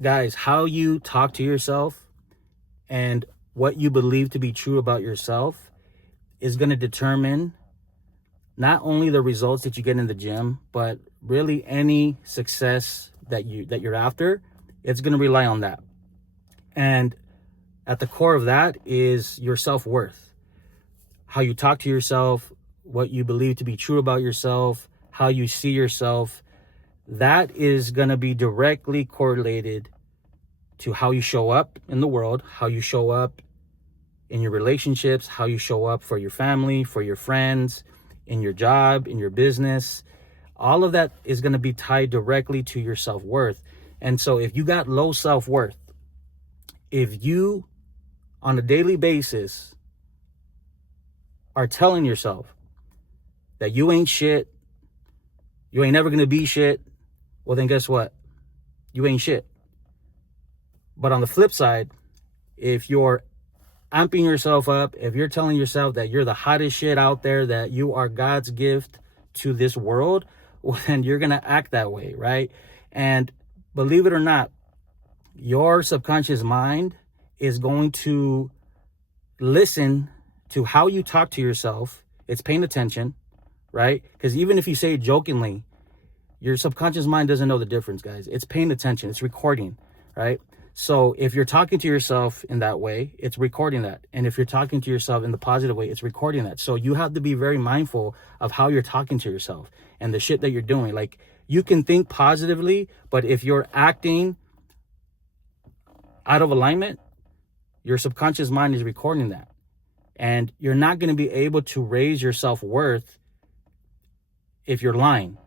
Guys, how you talk to yourself and what you believe to be true about yourself is going to determine not only the results that you get in the gym, but really any success that you're after. It's going to rely on that. And at the core of that is your self-worth. How you talk to yourself, what you believe to be true about yourself, how you see yourself, that is going to be directly correlated to how you show up in the world, how you show up in your relationships, how you show up for your family, for your friends, in your job, in your business. All of that is going to be tied directly to your self-worth. And so if you got low self-worth, if you on a daily basis are telling yourself that you ain't shit, you ain't never going to be shit, well then guess what? You ain't shit. But on the flip side, if you're amping yourself up, if you're telling yourself that you're the hottest shit out there, that you are God's gift to this world, well, then you're going to act that way, right? And believe it or not, your subconscious mind is going to listen to how you talk to yourself. It's paying attention, right? Because even if you say it jokingly, your subconscious mind doesn't know the difference, guys. It's paying attention. It's recording, right? So if you're talking to yourself in that way, it's recording that. And if you're talking to yourself in the positive way, it's recording that. So you have to be very mindful of how you're talking to yourself and the shit that you're doing. Like, you can think positively, but if you're acting out of alignment, your subconscious mind is recording that. And you're not going to be able to raise your self-worth if you're lying.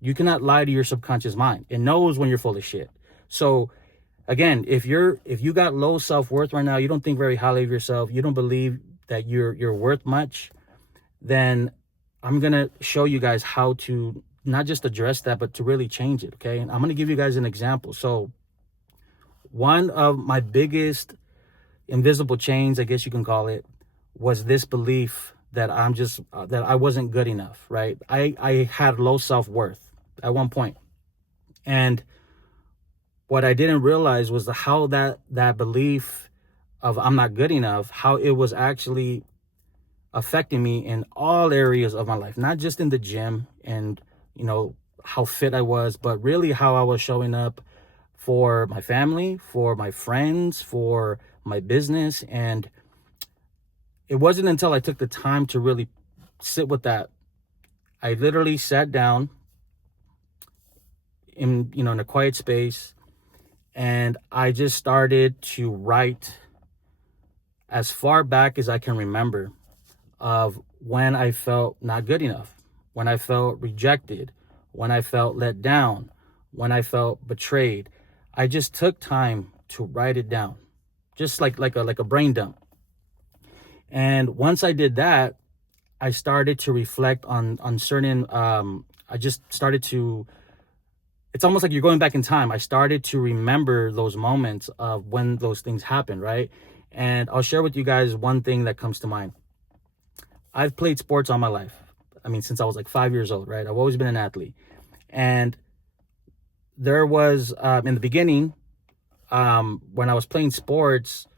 You cannot lie to your subconscious mind. It knows when you're full of shit. So again, if you got low self-worth right now, you don't think very highly of yourself, you don't believe that you're worth much, then I'm going to show you guys how to not just address that, but to really change it, okay? And I'm going to give you guys an example. So one of my biggest invisible chains, I guess you can call it, was this belief that that I wasn't good enough, right? I had low self-worth at one point. And what I didn't realize was how that belief of I'm not good enough, how it was actually affecting me in all areas of my life, not just in the gym and, how fit I was, but really how I was showing up for my family, for my friends, for my business. And it wasn't until I took the time to really sit with that. I literally sat down in a quiet space, and I just started to write as far back as I can remember of when I felt not good enough, when I felt rejected, when I felt let down, when I felt betrayed. I just took time to write it down, just like a brain dump. And once I did that, I started to reflect on certain. I just started to. It's almost like you're going back in time. I started to remember those moments of when those things happened, right? And I'll share with you guys one thing that comes to mind. I've played sports all my life. I mean, since I was like 5 years old, right? I've always been an athlete. And there was, in the beginning, when I was playing sports,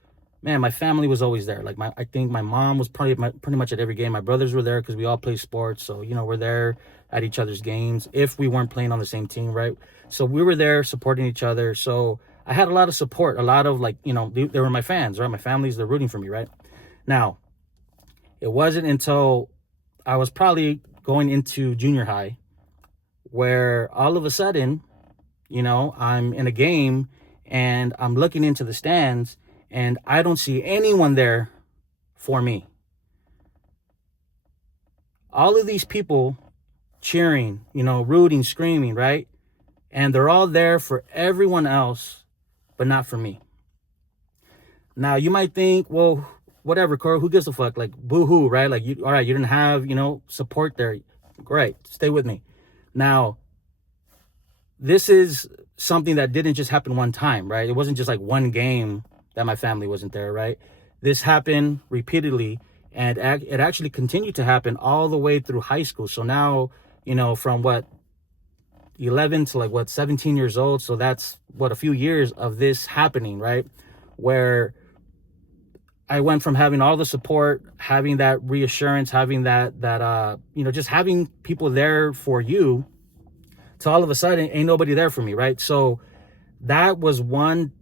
man, my family was always there. Like, I think my mom was pretty much at every game. My brothers were there because we all play sports. So, we're there at each other's games if we weren't playing on the same team, right? So we were there supporting each other. So I had a lot of support, a lot of they were my fans, right? My family's, they're rooting for me, right? Now, it wasn't until I was probably going into junior high where all of a sudden, I'm in a game and I'm looking into the stands and I don't see anyone there for me. All of these people cheering, rooting, screaming, right? And they're all there for everyone else, but not for me. Now, you might think, well, whatever, Cora, who gives a fuck? Like, boo-hoo, right? Like, all right, you didn't have, support there. Great, stay with me. Now, this is something that didn't just happen one time, right? It wasn't just like one game that my family wasn't there, right? This happened repeatedly, and it actually continued to happen all the way through high school. So now, from what, 11 to like 17 years old. So that's a few years of this happening, right? Where I went from having all the support, having that reassurance, having that just having people there for you, to all of a sudden ain't nobody there for me, right? So that was one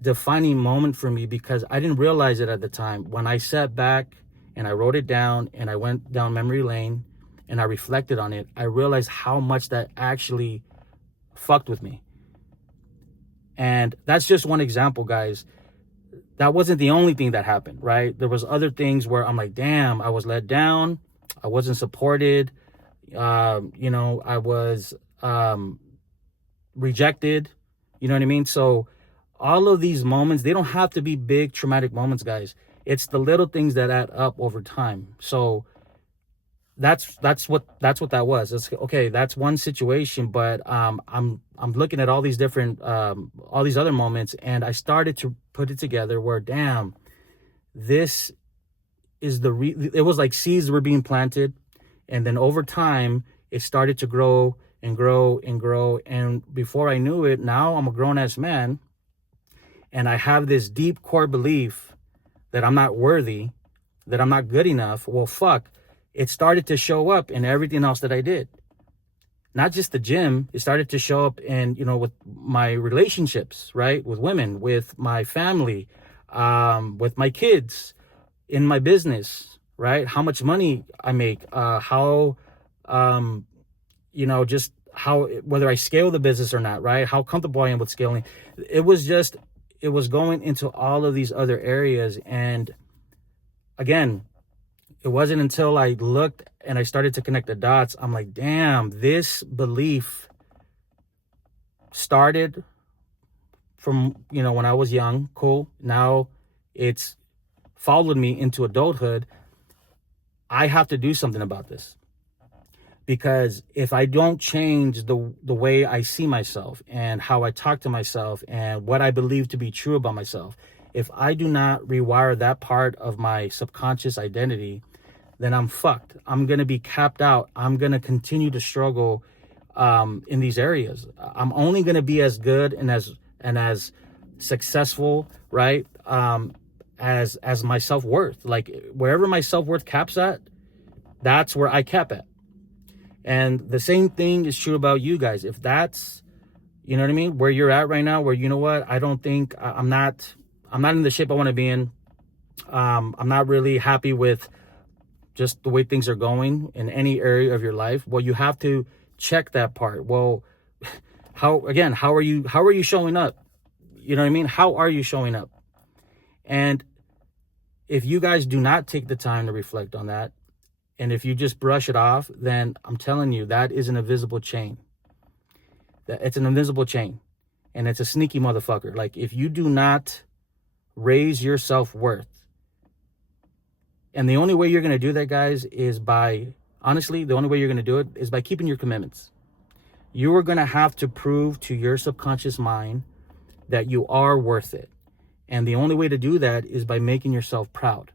defining moment for me, because I didn't realize it at the time. When I sat back and I wrote it down and I went down memory lane and I reflected on it, I realized how much that actually fucked with me. And that's just one example, guys. That wasn't the only thing that happened, right? There was other things where I'm like, damn, I was let down. I wasn't supported. I was rejected. You know what I mean? So all of these moments, they don't have to be big traumatic moments, guys. It's the little things that add up over time. So that's what that was. It's okay. That's one situation, but I'm looking at all these different all these other moments, and I started to put it together where, damn, this is it was like seeds were being planted, and then over time it started to grow and grow and grow, and before I knew it, now I'm a grown-ass man, and I have this deep core belief that I'm not worthy, that I'm not good enough. Well, fuck. It started to show up in everything else that I did. Not just the gym. It started to show up in, with my relationships, right? With women, with my family, with my kids, in my business, right? How much money I make, just how, whether I scale the business or not, right? How comfortable I am with scaling. It was going into all of these other areas. And again, it wasn't until I looked and I started to connect the dots, I'm like, damn, this belief started from, when I was young. Cool. Now it's followed me into adulthood. I have to do something about this, because if I don't change the way I see myself and how I talk to myself and what I believe to be true about myself, if I do not rewire that part of my subconscious identity, then I'm fucked. I'm going to be capped out. I'm going to continue to struggle in these areas. I'm only going to be as good and as successful, right? As my self-worth. Like wherever my self-worth caps at, that's where I cap at. And the same thing is true about you guys. If that's, you know what I mean, where you're at right now, where, you know what, I don't think I'm not in the shape I want to be in. I'm not really happy with just the way things are going in any area of your life. Well, you have to check that part. Well, how are you showing up? You know what I mean? How are you showing up? And if you guys do not take the time to reflect on that, and if you just brush it off, then I'm telling you, that is an invisible chain. It's an invisible chain, and it's a sneaky motherfucker. Like if you do not raise your self-worth, and the only way you're going to do that, guys, is by, honestly, the only way you're going to do it is by keeping your commitments. You are going to have to prove to your subconscious mind that you are worth it. And the only way to do that is by making yourself proud,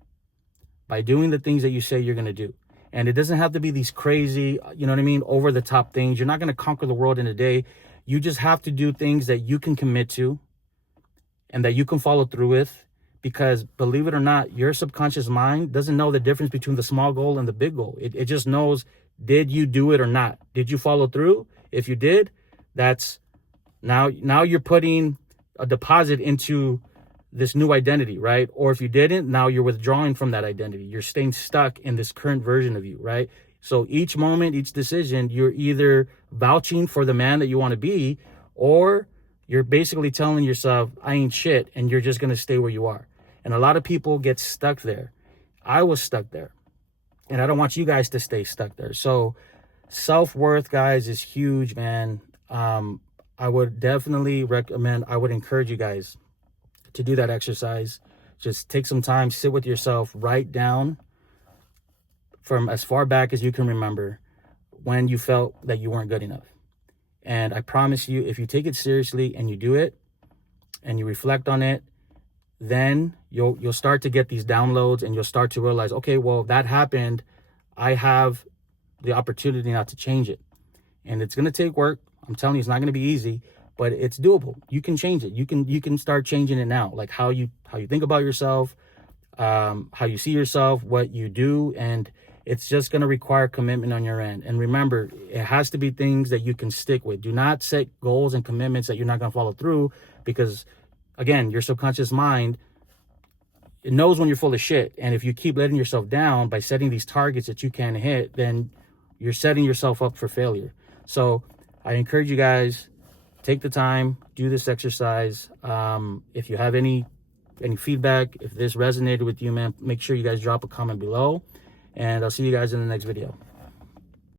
by doing the things that you say you're going to do. And it doesn't have to be these crazy, over the top things. You're not going to conquer the world in a day. You just have to do things that you can commit to and that you can follow through with. Because believe it or not, your subconscious mind doesn't know the difference between the small goal and the big goal. It just knows, did you do it or not? Did you follow through? If you did, that's now you're putting a deposit into this new identity, right? Or if you didn't, now you're withdrawing from that identity. You're staying stuck in this current version of you, right? So each moment, each decision, you're either vouching for the man that you want to be, or you're basically telling yourself, I ain't shit, and you're just going to stay where you are. And a lot of people get stuck there. I was stuck there. And I don't want you guys to stay stuck there. So self-worth, guys, is huge, man. I would definitely recommend, I would encourage you guys to do that exercise. Just take some time, sit with yourself, write down from as far back as you can remember when you felt that you weren't good enough. And I promise you, if you take it seriously and you do it and you reflect on it, then you'll start to get these downloads, and you'll start to realize, okay, well, that happened. I have the opportunity now to change it. And it's going to take work. I'm telling you, it's not going to be easy, but it's doable. You can change it. You can start changing it now, like how you think about yourself, how you see yourself, what you do, and it's just going to require commitment on your end. And remember, it has to be things that you can stick with. Do not set goals and commitments that you're not going to follow through, because again, your subconscious mind, it knows when you're full of shit. And if you keep letting yourself down by setting these targets that you can't hit, then you're setting yourself up for failure. So I encourage you guys, take the time, do this exercise. If you have any feedback, if this resonated with you, man, make sure you guys drop a comment below. And I'll see you guys in the next video.